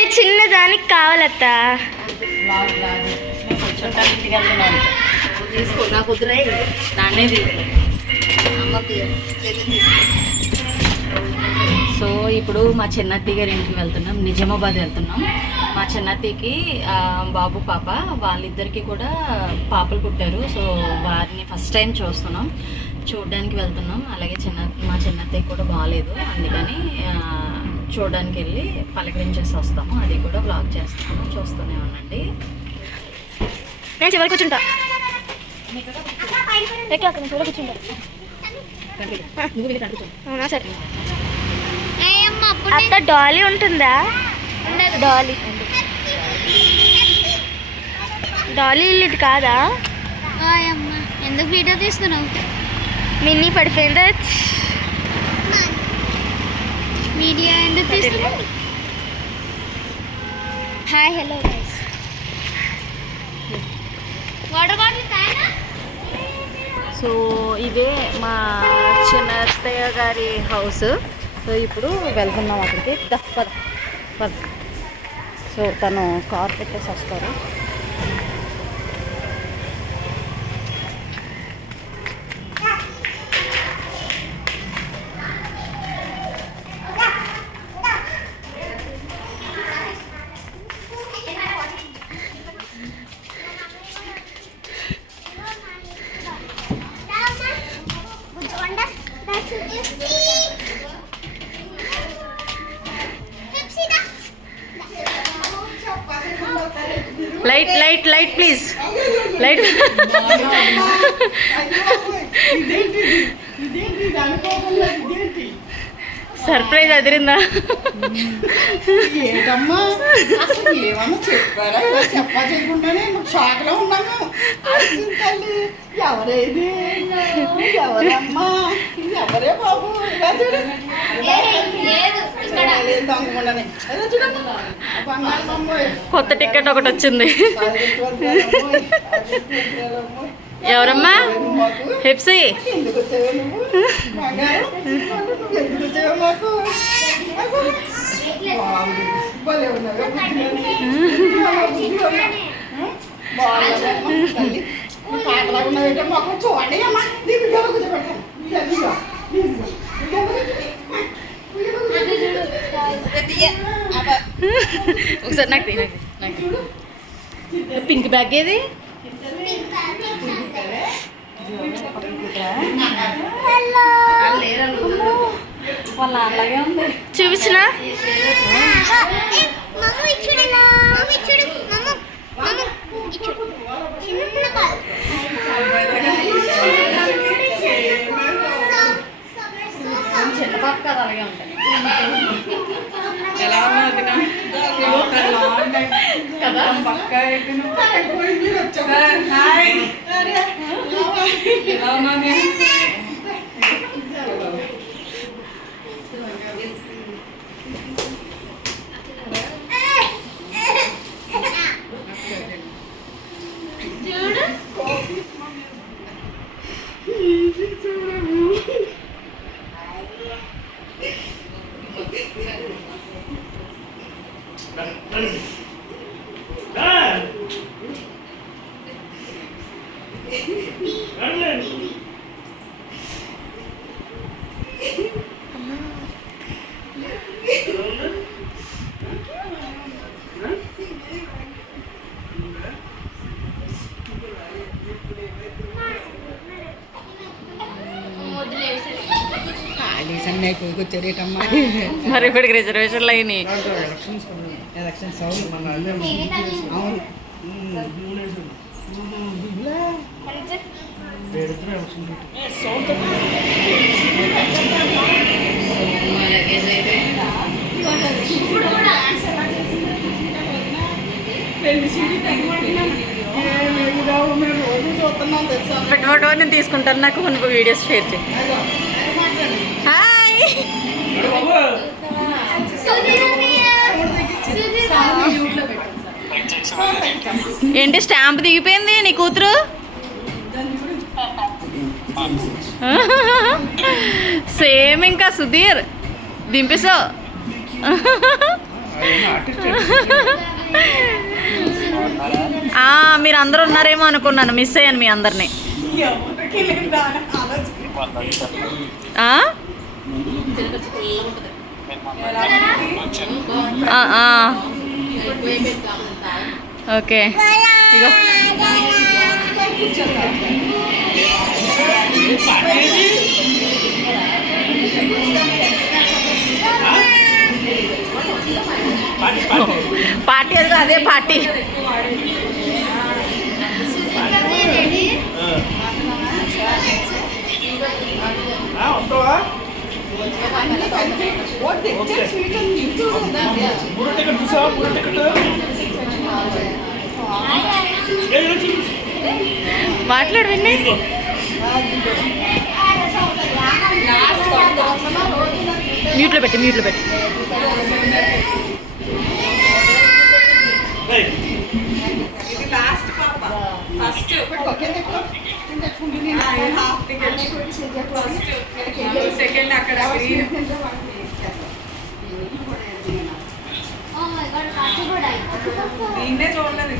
అంటే చిన్నదానికి కావాలత్త. తీసుకో, నాకు కుదిరాయి దాన్నే సో ఇప్పుడు మా చిన్నత్తయ్య గారి ఇంటికి వెళ్తున్నాం, నిజామాబాద్ వెళ్తున్నాం. మా చిన్నత్తయ్యకి బాబు పాప, వాళ్ళిద్దరికి కూడా పాపలు పుట్టారు. సో వారిని ఫస్ట్ టైం చూడడానికి వెళ్తున్నాం. అలాగే మా చిన్నత్తయ్య కూడా బాగాలేదు, అందుకని చూడడానికి వెళ్ళి పలకరించేసి వస్తాము. అది కూడా బ్లాగ్ చేస్తాము, చూస్తూనే ఉండండి. నేను చివరికి కూర్చుంటా. అవునా సరే. అత్త డాలీ ఉంటుందా? డాలీ డాలీ ఇల్లు ఇది కాదా? ఎందుకు వీడియో తీస్తున్నావు? మినీ పడిపోయిందా? వీడియో ఎందుకు తీస్తున్నావు? Hi hello guys. Water bottle తాగినా? సో ఇదే మా చిన్నత్తయ్య గారి హౌస్. సో ఇప్పుడు వెళ్తున్నాం అక్కడికి. పద. సో తను కార్ పెట్టేసి వస్తారు. Light please. లైట్ సర్ప్రైజ్ అదిరిందా? ఏటమ్మా ఏమన్నా చెప్పారా? చెప్పా చేయకుండానే షాక్లో ఉన్నాను. తల్లి ఎవరేది? ఎవరమ్మా? ఎవరే బాబు? కొత్త టికెట్ ఒకటి వచ్చింది. ఎవరమ్మా? హెప్సీ. చూడండి అమ్మా, ఒకసారి నాకు పింక్ బ్యాగ్ ఏది? వాళ్ళ అలాగే ఉంది. చూపించిన చిన్న పాప కదా అలాగే ఉంటాయి. ఎలా ఉన్నది కదా పక్క ఎలా ఉన్నా మరి ఇప్పటికి రిజర్వేషన్లు అయినాయి. పెట్టుబడి నేను తీసుకుంటాను, నాకు కొన్ని వీడియోస్ షేర్ చేయి. హాయ్. ఏంటి స్టాంప్ దిగిపోయింది నీ కూతురు? సేమ్ ఇంకా సుధీర్ దింపేసావు. మీరు అందరూ ఉన్నారేమో అనుకున్నాను, మిస్ అయ్యాను మీ అందరినీ. ఎవరికి లేదా అని ఆలోచన. ఓకే ఇగో పార్టీ అది అదే పార్టీ. మాట్లాడు విన్నీ. మ్యూట్లో పెట్టి లాస్ట్ పాప ఫస్ట్ సెకండ్ అక్కడ దీన్నే చూడలేదు.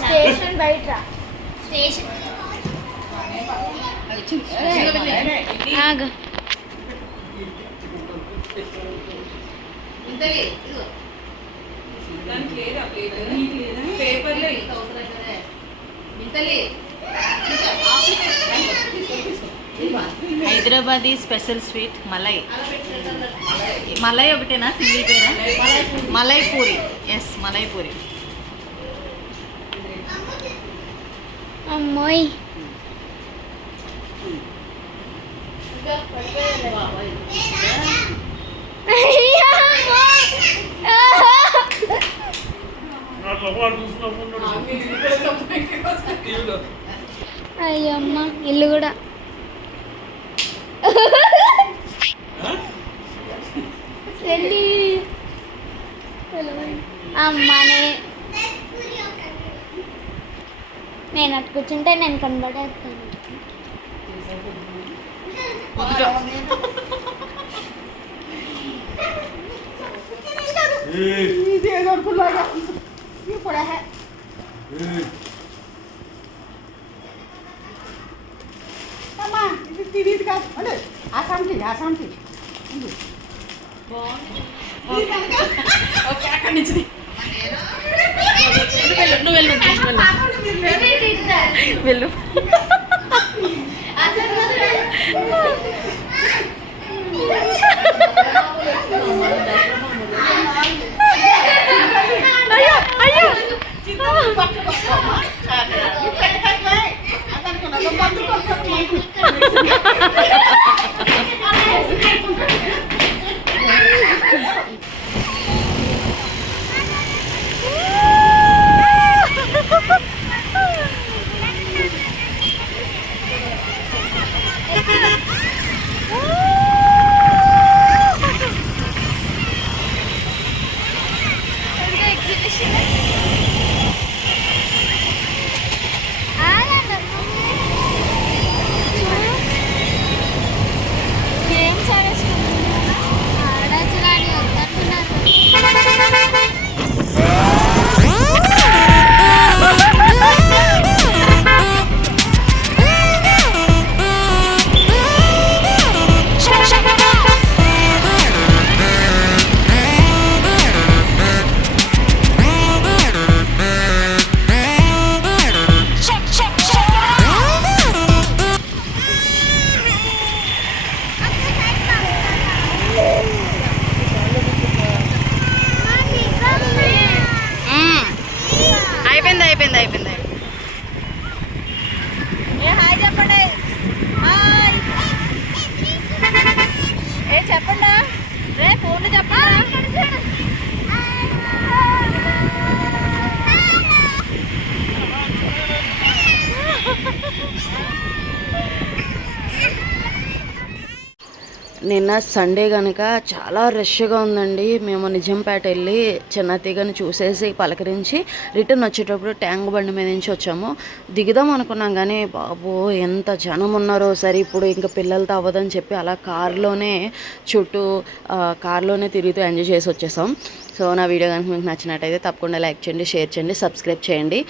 స్టేషన్ బయట స్టేషన్ ఆగు. పేపర్లే హైదరాబాదీ స్పెషల్ స్వీట్ మలై. మలై ఒకటేనా, సింగిల్ పేరా? మలై పూరి. ఎస్, మలై పూరి. అమ్మోయ్ అయ్యమ్మ ఇల్లు కూడా వెళ్ళి అమ్మనే నేను అటు కూర్చుంటే నేను కనబడేస్తాను. ఇది తిరిగి కాదు అంటే ఆసాంటి అక్కడి నుంచి వెళ్ళు. అయ్యో అయ్యో నిన్న సండే కనుక చాలా రష్గా ఉందండి. మేము నిజంపేట వెళ్ళి చిన్నతీగని చూసేసి పలకరించి రిటర్న్ వచ్చేటప్పుడు ట్యాంక్ బండి మీద నుంచి వచ్చాము. దిగుదాం అనుకున్నాం కానీ బాబు ఎంత జనం ఉన్నారో. సరే ఇప్పుడు ఇంకా పిల్లలతో అవ్వదని చెప్పి అలా కార్లోనే తిరుగుతూ ఎంజాయ్ చేసి వచ్చేసాం. సో నా వీడియో కనుక మీకు నచ్చినట్టయితే తప్పకుండా లైక్ చేయండి, షేర్ చేయండి, సబ్స్క్రైబ్ చేయండి.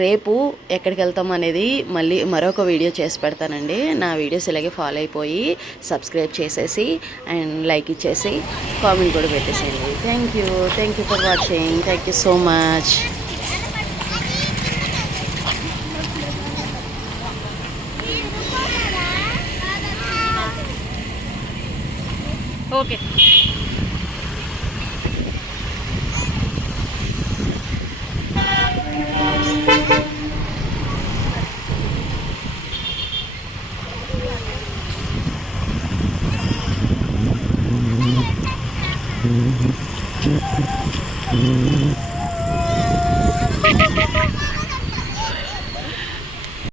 రేపు ఎక్కడికి వెళ్తాం అనేది మళ్ళీ మరొక వీడియో చేసి పెడతానండి. నా వీడియోస్ ఇలాగే ఫాలో అయిపోయి సబ్స్క్రైబ్ చేసేసి అండ్ లైక్ ఇచ్చేసి కామెంట్ కూడా పెట్టేసేయండి. Thank you for watching. Thank you so much. Okay.